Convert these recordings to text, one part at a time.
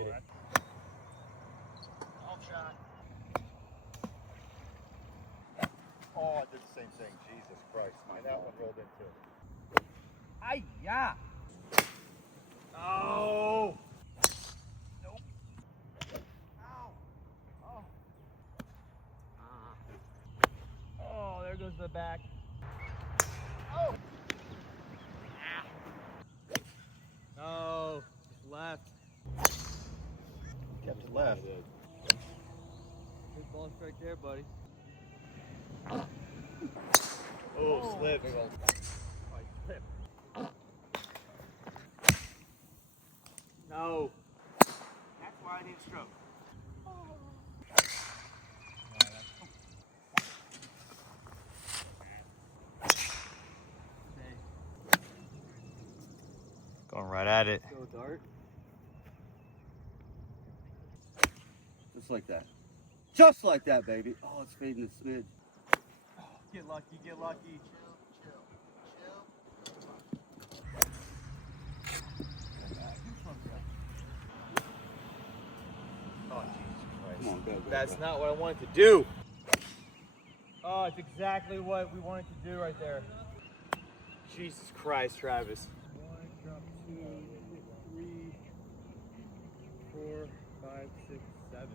Hit it. Off shot. Oh, I did the same thing. Jesus Christ. And that one rolled in too. Ay, yeah. Oh. Nope. Ow. Oh. Oh, there goes the back. Oh. No, just left. Kept it left. Good ball strike there, buddy. Oh, slip. Oh, I slipped. No. That's why I need a stroke. Going right at it. Go dart. Just like that. Just like that, baby. Oh, it's fading a smidge. Get lucky, get lucky. Oh, Jesus Christ. Come on, go, go. That's go. not what I wanted to do. Oh, it's exactly what we wanted to do right there. Jesus Christ, Travis. 1, drop 2, 3, 4, 5, 6, 7.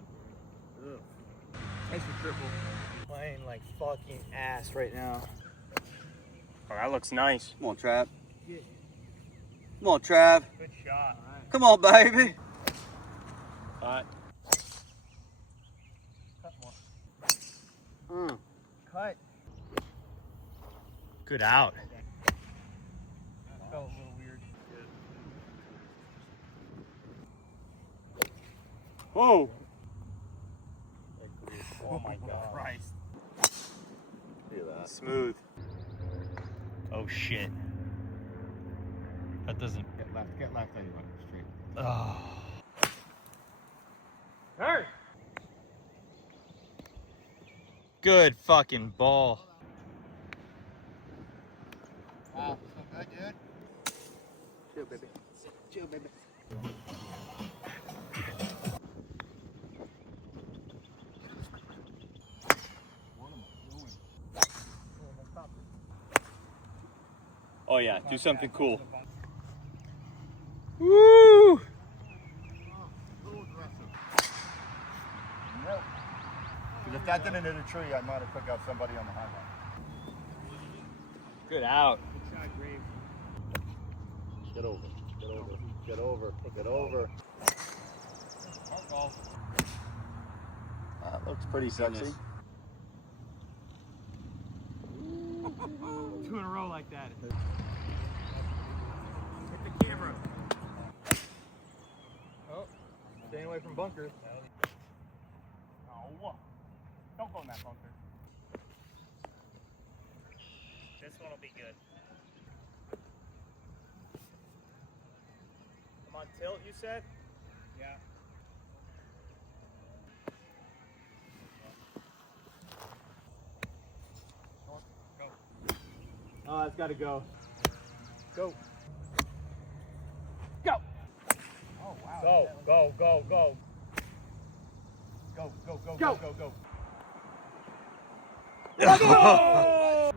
Ugh. Nice for triple. Playing like fucking ass right now. Oh, that looks nice. Come on, Trav. Yeah. Come on, Trav. Good shot. All right. Come on, baby. Hot. Cut more. Cut. Good out. Felt a little weird. Whoa. Oh my God. Christ. Look at that. Smooth. Oh shit. That doesn't. Get left anyway. Straight. Oh. Hurt. Good fucking ball. Wow, so good, dude. Chill, baby. Chill, baby. Oh yeah, do something cool. Woo! Because if that didn't hit a tree, I might have took out somebody on the highway. Good out. Good shot, Graves. Get over. Get over. Get over. Get over. That looks pretty sexy. 2 in a row like that. Hit the camera. Oh, staying away from bunkers. Oh, don't go in that bunker. This one will be good. I'm on tilt, you said? Yeah. Go. Oh, that's got to go. Go. Go. Oh, wow. Go, go, go, go. Go, go, go, go, go, go. Let's go!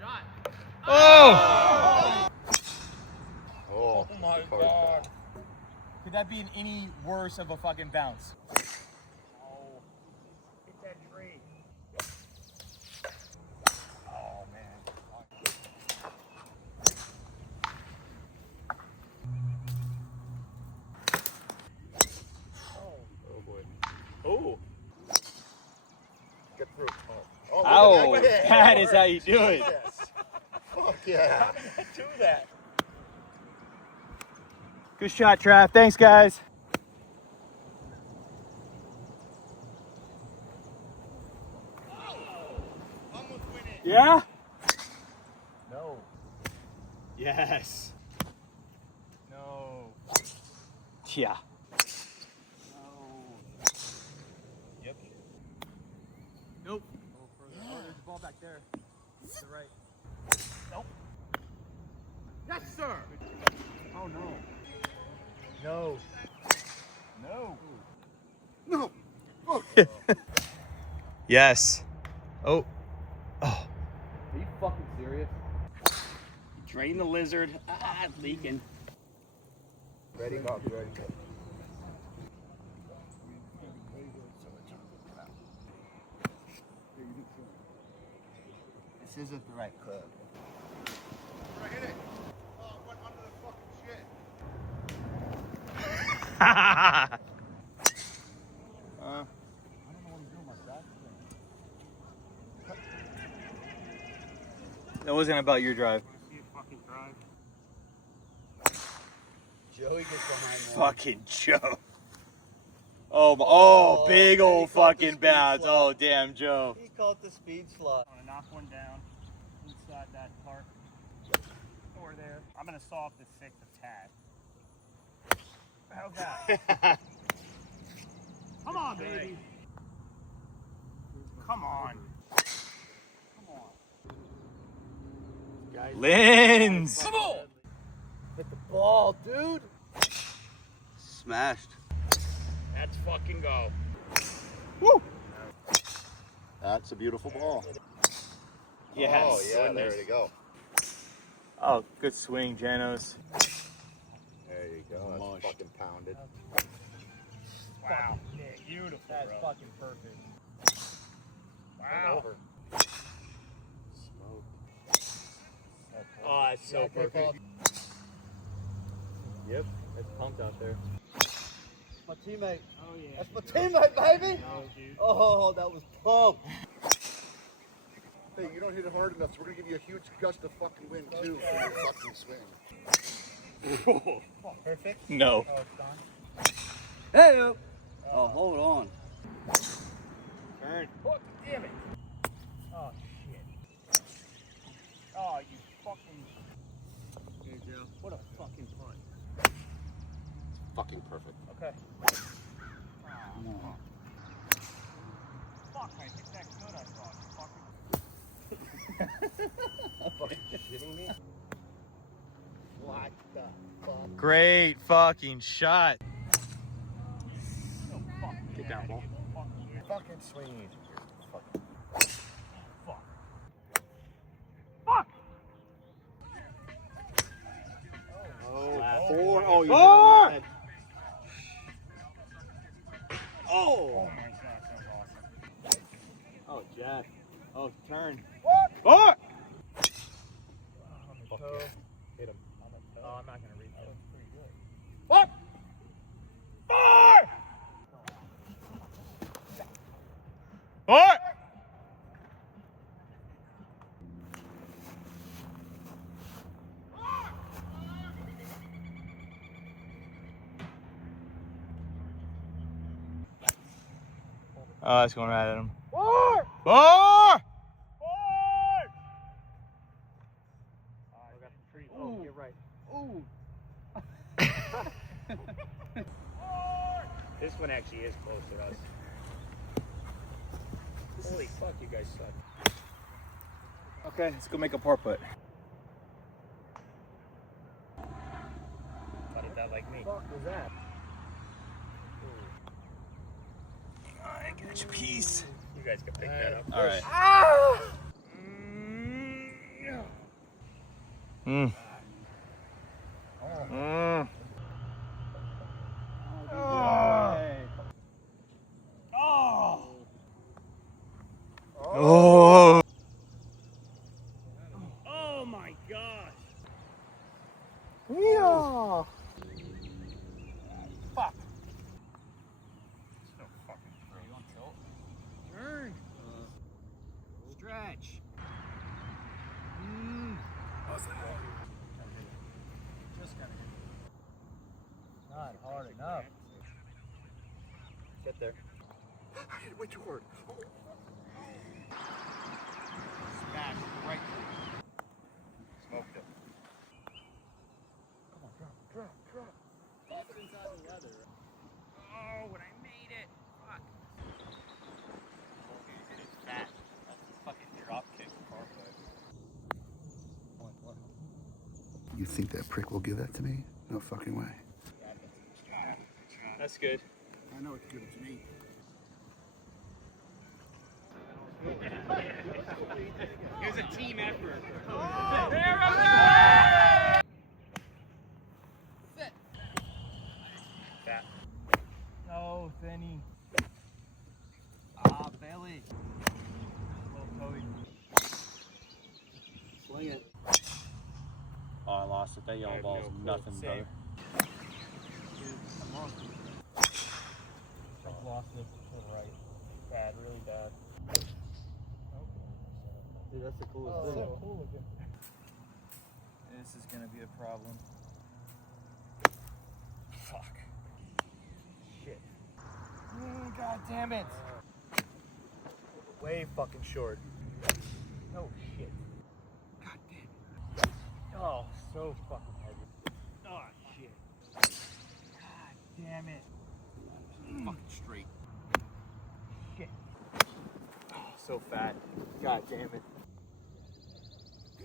Shot. Oh! Oh, my God. Could that be any worse of a fucking bounce? Oh. Hit that tree. Oh, man. oh boy. Oh! Get through. Oh, Oh, look at that. that is how you do it. Yes. Fuck yeah. Do that. Good shot, Trav. Thanks, guys. Almost went in. Yeah? No. Yes. No. Yeah. No. Yep. Nope. Oh, there's a ball back there. To the right. Nope. Yes, sir. Oh no. No. No. Oh. Yes. Oh. Oh. Are you fucking serious? Drain the lizard. Ah, it's leaking. Ready, Bob? You ready? This isn't the right club. I hit it. Oh, it went under the fucking shit. I don't know what I'm doing myself. That wasn't about your drive. See it fucking drive. Joey gets behind that. Fucking Joe. Oh, big and he old caught the fucking speed bounce. slot. Oh, damn, Joe. He caught the speed slot. I'm gonna knock one down inside that park. Over there. I'm gonna saw off the 6 of Tad. How's that? Come on, baby. Come on. Come on. Guys, Lens. come on. Hit the ball, dude. Smashed. Let's fucking go. Woo. That's a beautiful ball. Yes. Oh, yeah, there you go. Oh, good swing, Janos. There you go. That's Mush. fucking pounded. Wow. Beautiful, that's bro. fucking perfect. Turn Wow. over. Smoke. Oh, it's so perfect. Yep, it's pumped out there. My teammate. Oh, yeah. That's my teammate, baby. Oh, dude. Oh, that was pumped. Hey, you don't hit it hard enough, so we're gonna give you a huge gust of fucking wind too for your fucking swing. Oh, perfect. No. Oh, it's gone. Hey. Oh, hold on. Turn. Oh, damn it. Oh, shit. Oh, you fucking. Hey, Joe. What a fucking punt. Fucking perfect. Okay. Come on. Fuck, I hit that good, I thought. Fucking. Shitting me? What the fuck? Great fucking shot. No, fuck. Get down, ball. Fuck yeah. Fucking swing easy. Fucking. Fuck. Fuck! Oh, 4. Oh, you Four! hit it. Oh my gosh, that was awesome. Oh, Jack. Oh, turn. What? Four! Hit him. Oh, I'm not gonna reach it. Pretty good. What? Four! Four! Oh, that's going right at him. Four! Four! Four! I got the tree. Oh, Ooh. you're right. Ooh. This one actually is close to us. Holy fuck, you guys suck. Okay, let's go make a par putt. How did that like me? What was that? I got your piece. You guys can pick that up. All right. Mm. Mm. Oh. Oh my gosh. Yeah. Fuck. So fucking true. You want tilt? Turn. Stretch. Just gotta hit it. Not hard enough. Get there. I hit it way too hard. Oh. Smash right. Smoked it. Come on, drop. Both inside the leather. Oh, when I made it. Fuck. It is fat. That's a fucking drop kick. You think that prick will give that to me? No fucking way. That's good. I know it's good. It's me. It was a team effort. No, Thinny. Ah, belly. Little Toby. Swing it. Oh, I lost it. That yellow have ball's no clue. nothing, Same. brother. I've lost it to the right. Bad, really bad. Dude, that's the coolest Oh, thing. so cool looking. This is gonna be a problem. Fuck. Shit. God damn it. Way fucking short. No shit. God damn. Oh, so fucking heavy. Oh shit. God damn it. Fucking straight. Shit. Oh, so fat. God damn it.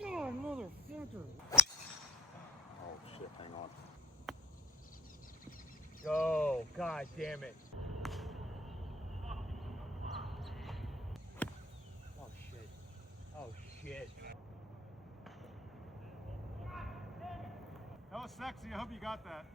God, motherfucker. Oh shit, hang on. Go. God damn it. Oh shit. Oh shit. That was sexy. I hope you got that.